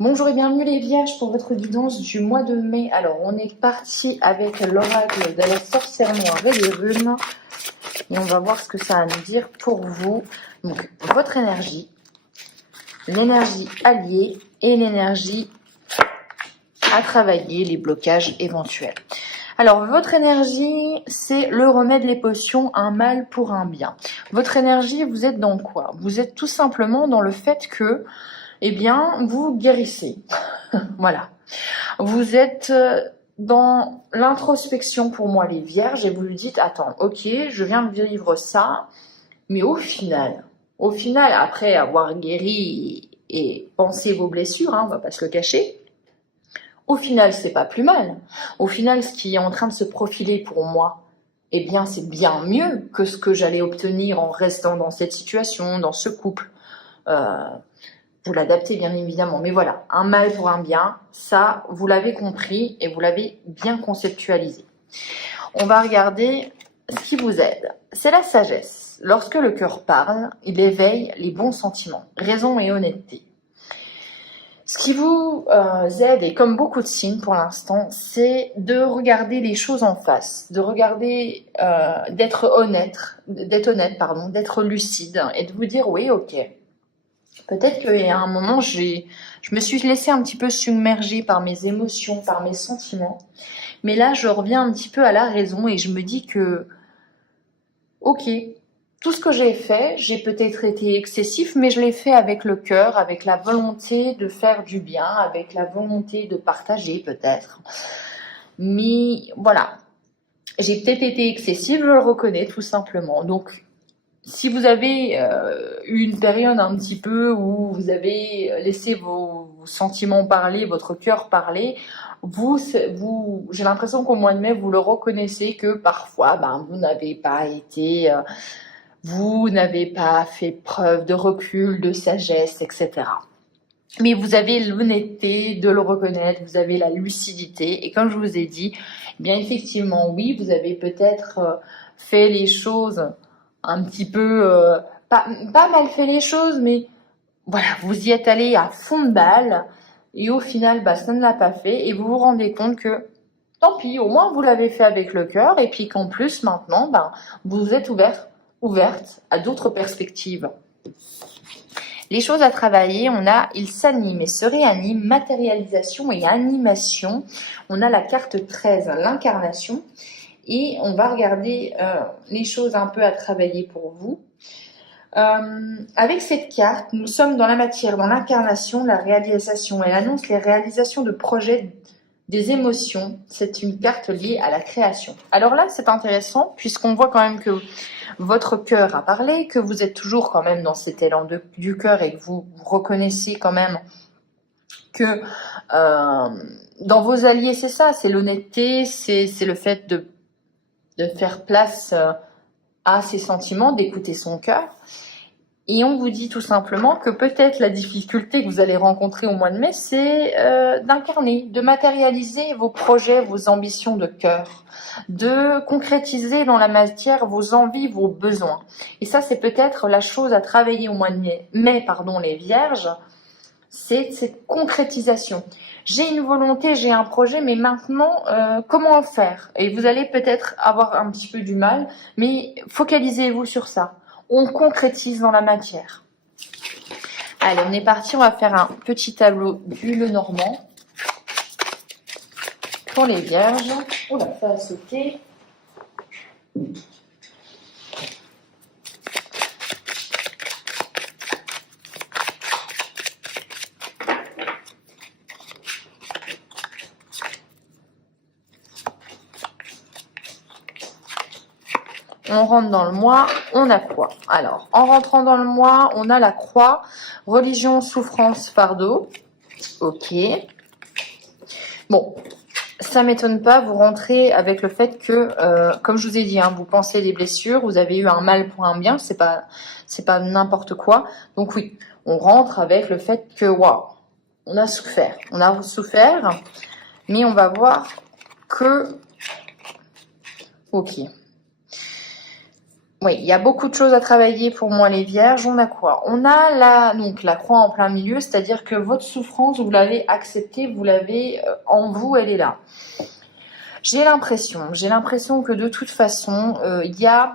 Bonjour et bienvenue les Vierges pour votre guidance du mois de mai. Alors, on est parti avec l'oracle de la sorcière noire et des runes. Et on va voir ce que ça a à nous dire pour vous. Donc, votre énergie, l'énergie alliée et l'énergie à travailler, les blocages éventuels. Alors, votre énergie, c'est le remède, les potions, un mal pour un bien. Votre énergie, vous êtes dans quoi? Vous êtes tout simplement dans le fait que, eh bien, vous guérissez. Voilà. Vous êtes dans l'introspection pour moi, les Vierges, et vous lui dites, attends, ok, je viens de vivre ça, mais au final, après avoir guéri et pensé vos blessures, on va pas se le cacher, au final, c'est pas plus mal. Au final, ce qui est en train de se profiler pour moi, eh bien, c'est bien mieux que ce que j'allais obtenir en restant dans cette situation, dans ce couple. Vous l'adaptez bien évidemment, mais voilà, un mal pour un bien, ça, vous l'avez compris et vous l'avez bien conceptualisé. On va regarder ce qui vous aide. C'est la sagesse. Lorsque le cœur parle, il éveille les bons sentiments, raison et honnêteté. Ce qui vous aide, et comme beaucoup de signes pour l'instant, c'est de regarder les choses en face, de regarder, d'être honnête, d'être lucide et de vous dire oui, ok. Peut-être qu'il y a un moment, je me suis laissée un petit peu submerger par mes émotions, par mes sentiments. Mais là, je reviens un petit peu à la raison et je me dis que, ok, tout ce que j'ai fait, j'ai peut-être été excessif, mais je l'ai fait avec le cœur, avec la volonté de faire du bien, avec la volonté de partager peut-être. Mais voilà, j'ai peut-être été excessive, je le reconnais tout simplement. Donc, si vous avez eu une période un petit peu où vous avez laissé vos sentiments parler, votre cœur parler, j'ai l'impression qu'au mois de mai, vous le reconnaissez que parfois, vous n'avez pas été, vous n'avez pas fait preuve de recul, de sagesse, etc. Mais vous avez l'honnêteté de le reconnaître, vous avez la lucidité, et comme je vous ai dit, eh bien effectivement, oui, vous avez peut-être fait les choses un petit peu, pas mal fait les choses, mais voilà, vous y êtes allé à fond de balle, et au final, ça ne l'a pas fait, et vous vous rendez compte que, tant pis, au moins vous l'avez fait avec le cœur, et puis qu'en plus, maintenant, vous êtes ouverte à d'autres perspectives. Les choses à travailler, on a il s'anime et se réanime, matérialisation et animation. On a la carte 13, l'incarnation. Et on va regarder les choses un peu à travailler pour vous. Avec cette carte, nous sommes dans la matière, dans l'incarnation, la réalisation. Elle annonce les réalisations de projets, des émotions. C'est une carte liée à la création. Alors là, c'est intéressant puisqu'on voit quand même que votre cœur a parlé, que vous êtes toujours quand même dans cet élan du cœur et que vous reconnaissez quand même que dans vos alliés, c'est ça, c'est l'honnêteté, c'est le fait de faire place à ses sentiments, d'écouter son cœur. Et on vous dit tout simplement que peut-être la difficulté que vous allez rencontrer au mois de mai, c'est d'incarner, de matérialiser vos projets, vos ambitions de cœur, de concrétiser dans la matière vos envies, vos besoins. Et ça, c'est peut-être la chose à travailler au mois de mai, les Vierges, c'est cette concrétisation. J'ai une volonté, j'ai un projet, mais maintenant, comment en faire? Et vous allez peut-être avoir un petit peu du mal, mais focalisez-vous sur ça. On concrétise dans la matière. Allez, on est parti, on va faire un petit tableau du Lenormand pour les Vierges. Oula, ça a sauté. On rentre dans le mois, on a quoi? Alors, en rentrant dans le mois, on a la croix, religion, souffrance, fardeau. Ok. Bon, ça m'étonne pas, vous rentrez avec le fait que, comme je vous ai dit, vous pensez des blessures, vous avez eu un mal pour un bien, c'est pas n'importe quoi. Donc oui, on rentre avec le fait que, waouh, on a souffert, mais on va voir que, ok. Oui, il y a beaucoup de choses à travailler pour moi les vierges. On a quoi? On a donc la croix en plein milieu, c'est-à-dire que votre souffrance, vous l'avez acceptée, vous l'avez en vous, elle est là. J'ai l'impression que de toute façon, il y a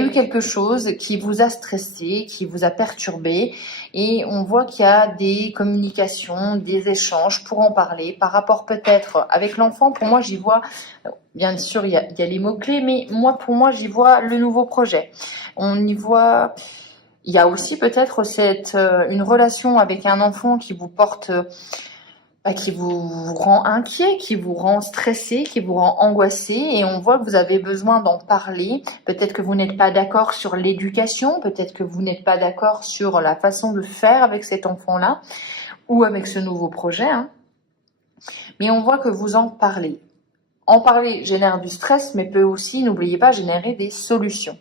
eu quelque chose qui vous a stressé, qui vous a perturbé, et on voit qu'il y a des communications, des échanges pour en parler, par rapport peut-être avec l'enfant. Pour moi, j'y vois, bien sûr, il y a les mots-clés, mais pour moi, j'y vois le nouveau projet. On y voit, il y a aussi peut-être une relation avec un enfant qui vous porte... qui vous rend inquiet, qui vous rend stressé, qui vous rend angoissé, et on voit que vous avez besoin d'en parler. Peut-être que vous n'êtes pas d'accord sur l'éducation, peut-être que vous n'êtes pas d'accord sur la façon de faire avec cet enfant-là, ou avec ce nouveau projet, hein. Mais on voit que vous en parlez. En parler génère du stress, mais peut aussi, n'oubliez pas, générer des solutions.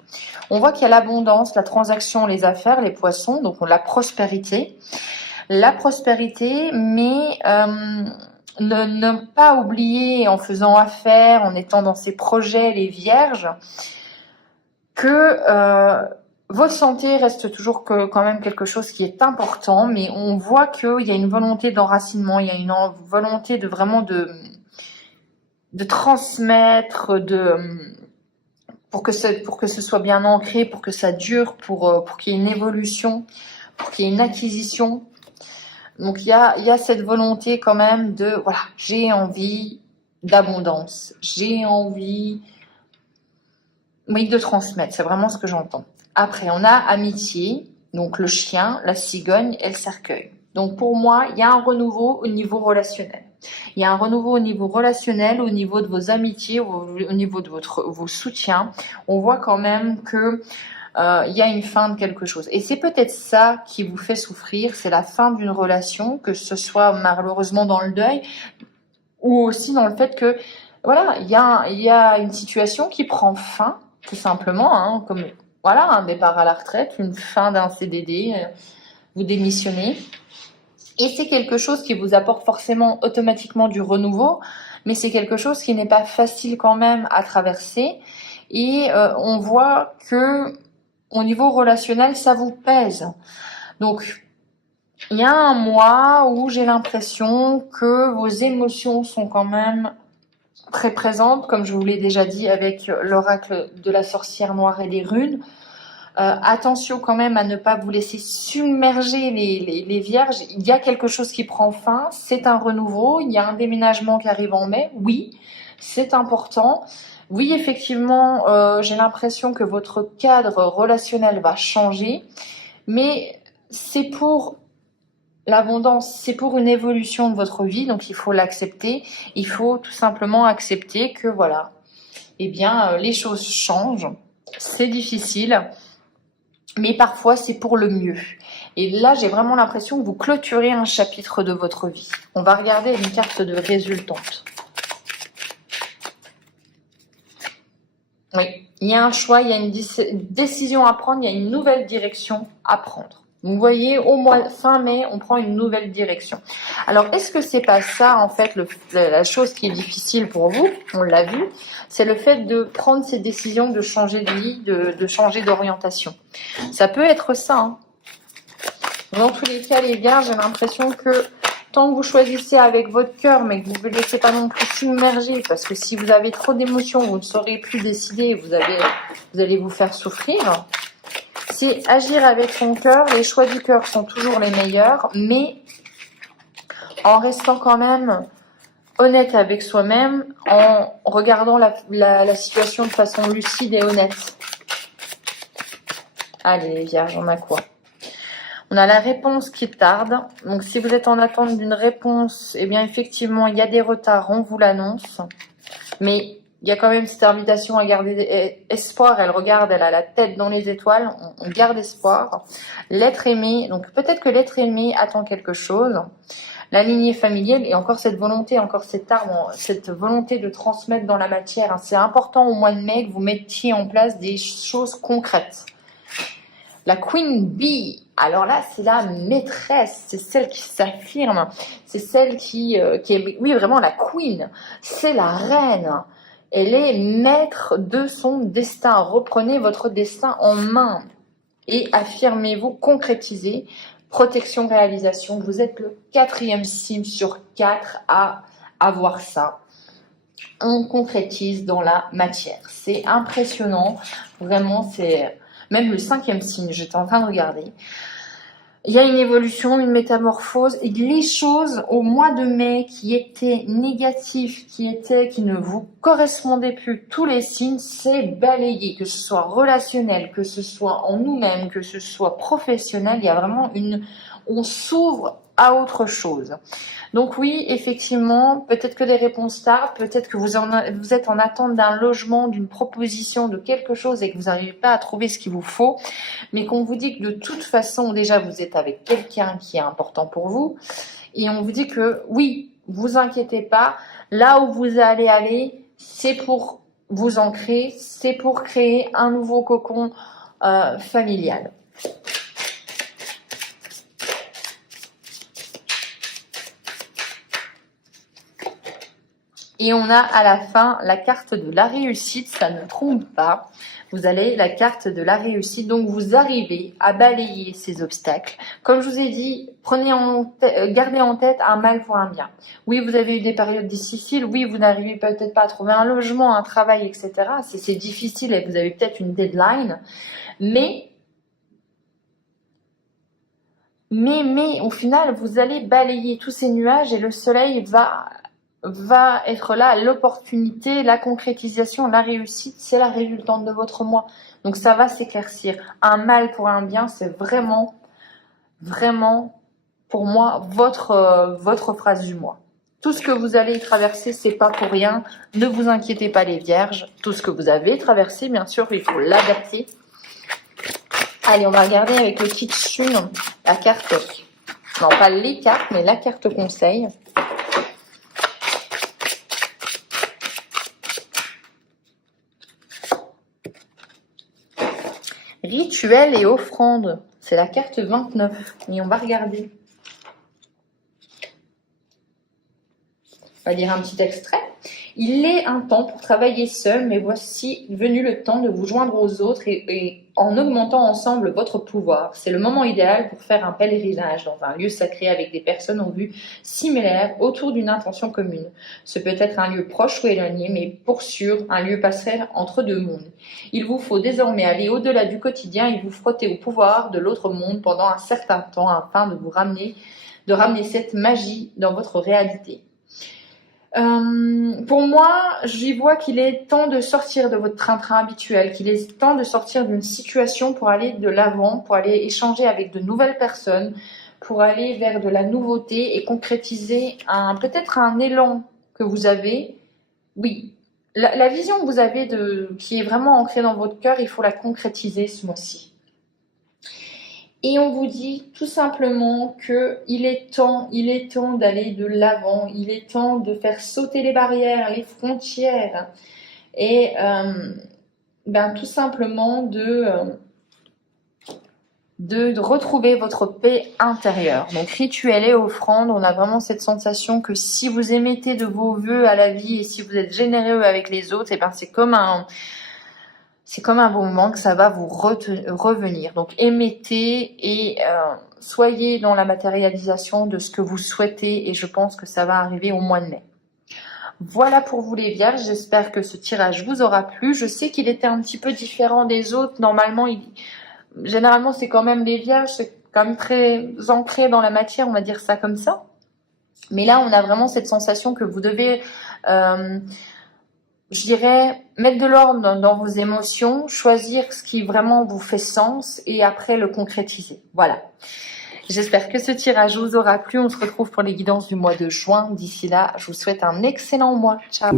On voit qu'il y a l'abondance, la transaction, les affaires, les poissons, donc la prospérité. La prospérité, mais ne pas oublier en faisant affaire, en étant dans ces projets, les vierges, que votre santé reste toujours quand même quelque chose qui est important, mais on voit qu'il y a une volonté d'enracinement, il y a une volonté de vraiment de transmettre, pour que ce soit bien ancré, pour que ça dure, pour qu'il y ait une évolution, pour qu'il y ait une acquisition. Donc il y a cette volonté quand même de, voilà, j'ai envie d'abondance, j'ai envie, oui, de transmettre, c'est vraiment ce que j'entends. Après, on a amitié, donc le chien, la cigogne et le cercueil. Donc pour moi, il y a un renouveau au niveau relationnel. Il y a un renouveau au niveau relationnel, au niveau de vos amitiés, au niveau de vos soutiens. On voit quand même que il y a une fin de quelque chose. Et c'est peut-être ça qui vous fait souffrir, c'est la fin d'une relation, que ce soit malheureusement dans le deuil, ou aussi dans le fait que, voilà, il y a une situation qui prend fin, tout simplement, hein, comme, voilà, un départ à la retraite, une fin d'un CDD, vous démissionnez. Et c'est quelque chose qui vous apporte forcément automatiquement du renouveau, mais c'est quelque chose qui n'est pas facile quand même à traverser. Et on voit que au niveau relationnel, ça vous pèse. Donc, il y a un mois où j'ai l'impression que vos émotions sont quand même très présentes, comme je vous l'ai déjà dit avec l'oracle de la sorcière noire et les runes. Attention quand même à ne pas vous laisser submerger les vierges. Il y a quelque chose qui prend fin, c'est un renouveau, il y a un déménagement qui arrive en mai, oui, c'est important. Oui, effectivement, j'ai l'impression que votre cadre relationnel va changer, mais c'est pour l'abondance, c'est pour une évolution de votre vie, donc il faut l'accepter. Il faut tout simplement accepter que voilà, eh bien, les choses changent, c'est difficile, mais parfois c'est pour le mieux. Et là, j'ai vraiment l'impression que vous clôturez un chapitre de votre vie. On va regarder une carte de résultante. Oui, il y a un choix, il y a une décision à prendre, il y a une nouvelle direction à prendre. Vous voyez, au mois fin mai, on prend une nouvelle direction. Alors, est-ce que c'est pas ça, en fait, la chose qui est difficile pour vous, on l'a vu, c'est le fait de prendre ces décisions, de changer de vie, de changer d'orientation. Ça peut être ça, hein. Dans tous les cas, les gars, j'ai l'impression que tant que vous choisissez avec votre cœur, mais que vous ne vous laissez pas non plus submerger, parce que si vous avez trop d'émotions, vous ne saurez plus décider, vous allez vous faire souffrir. C'est agir avec son cœur. Les choix du cœur sont toujours les meilleurs, mais en restant quand même honnête avec soi-même, en regardant la situation de façon lucide et honnête. Allez, les vierges, on a quoi ? On a la réponse qui tarde. Donc, si vous êtes en attente d'une réponse, eh bien, effectivement, il y a des retards, on vous l'annonce. Mais il y a quand même cette invitation à garder espoir. Elle regarde, elle a la tête dans les étoiles. On garde espoir. L'être aimé. Donc, peut-être que l'être aimé attend quelque chose. La lignée familiale et encore cette volonté, encore cet arbre, cette volonté de transmettre dans la matière. C'est important au mois de mai que vous mettiez en place des choses concrètes. La Queen Bee, alors là, c'est la maîtresse, c'est celle qui s'affirme, c'est celle qui est, oui, vraiment la Queen, c'est la reine. Elle est maître de son destin. Reprenez votre destin en main et affirmez-vous, concrétisez. Protection, réalisation. Vous êtes le 4e signe sur 4 à avoir ça. On concrétise dans la matière. C'est impressionnant. Vraiment, c'est même le 5e signe. J'étais en train de regarder. Il y a une évolution, une métamorphose, et les choses au mois de mai qui étaient négatives, qui ne vous correspondaient plus, tous les signes, c'est balayé, que ce soit relationnel, que ce soit en nous-mêmes, que ce soit professionnel, il y a vraiment on s'ouvre à autre chose. Donc oui, effectivement, peut-être que des réponses tardent, peut-être que vous êtes en attente d'un logement, d'une proposition, de quelque chose et que vous n'arrivez pas à trouver ce qu'il vous faut, mais qu'on vous dit que de toute façon, déjà, vous êtes avec quelqu'un qui est important pour vous et on vous dit que oui, vous inquiétez pas, là où vous allez aller, c'est pour vous ancrer, c'est pour créer un nouveau cocon familial. Et on a à la fin la carte de la réussite, ça ne trompe pas. Vous avez la carte de la réussite, donc vous arrivez à balayer ces obstacles. Comme je vous ai dit, gardez en tête un mal pour un bien. Oui, vous avez eu des périodes difficiles, oui, vous n'arrivez peut-être pas à trouver un logement, un travail, etc. C'est difficile et vous avez peut-être une deadline, mais au final, vous allez balayer tous ces nuages et le soleil va être là, l'opportunité, la concrétisation, la réussite, c'est la résultante de votre mois. Donc ça va s'éclaircir. Un mal pour un bien, c'est vraiment, vraiment, pour moi, votre phrase du mois. Tout ce que vous allez traverser, c'est pas pour rien. Ne vous inquiétez pas les vierges. Tout ce que vous avez traversé, bien sûr, il faut l'adapter. Allez, on va regarder avec le Kitsune, la carte, non pas les cartes, mais la carte conseil. Rituel et offrande, c'est la carte 29 et on va regarder. On va lire un petit extrait. Il est un temps pour travailler seul, mais voici venu le temps de vous joindre aux autres et en augmentant ensemble votre pouvoir. C'est le moment idéal pour faire un pèlerinage dans un lieu sacré avec des personnes en vue similaires autour d'une intention commune. Ce peut être un lieu proche ou éloigné, mais pour sûr, un lieu passerelle entre deux mondes. Il vous faut désormais aller au-delà du quotidien et vous frotter au pouvoir de l'autre monde pendant un certain temps afin de ramener cette magie dans votre réalité. Pour moi, j'y vois qu'il est temps de sortir de votre train-train habituel, qu'il est temps de sortir d'une situation pour aller de l'avant, pour aller échanger avec de nouvelles personnes, pour aller vers de la nouveauté et concrétiser peut-être un élan que vous avez. Oui, la vision que vous avez qui est vraiment ancrée dans votre cœur, il faut la concrétiser ce mois-ci. Et on vous dit tout simplement qu'il est temps d'aller de l'avant, il est temps de faire sauter les barrières, les frontières, et tout simplement de retrouver votre paix intérieure. Donc rituel et offrande, on a vraiment cette sensation que si vous émettez de vos vœux à la vie et si vous êtes généreux avec les autres, et c'est comme un bon moment que ça va vous revenir. Donc émettez et soyez dans la matérialisation de ce que vous souhaitez et je pense que ça va arriver au mois de mai. Voilà pour vous les vierges, j'espère que ce tirage vous aura plu. Je sais qu'il était un petit peu différent des autres. Normalement, généralement c'est quand même les vierges, c'est quand même très ancré dans la matière, on va dire ça comme ça. Mais là, on a vraiment cette sensation que vous devez... je dirais, mettre de l'ordre dans vos émotions, choisir ce qui vraiment vous fait sens et après le concrétiser. Voilà. J'espère que ce tirage vous aura plu. On se retrouve pour les guidances du mois de juin. D'ici là, je vous souhaite un excellent mois. Ciao.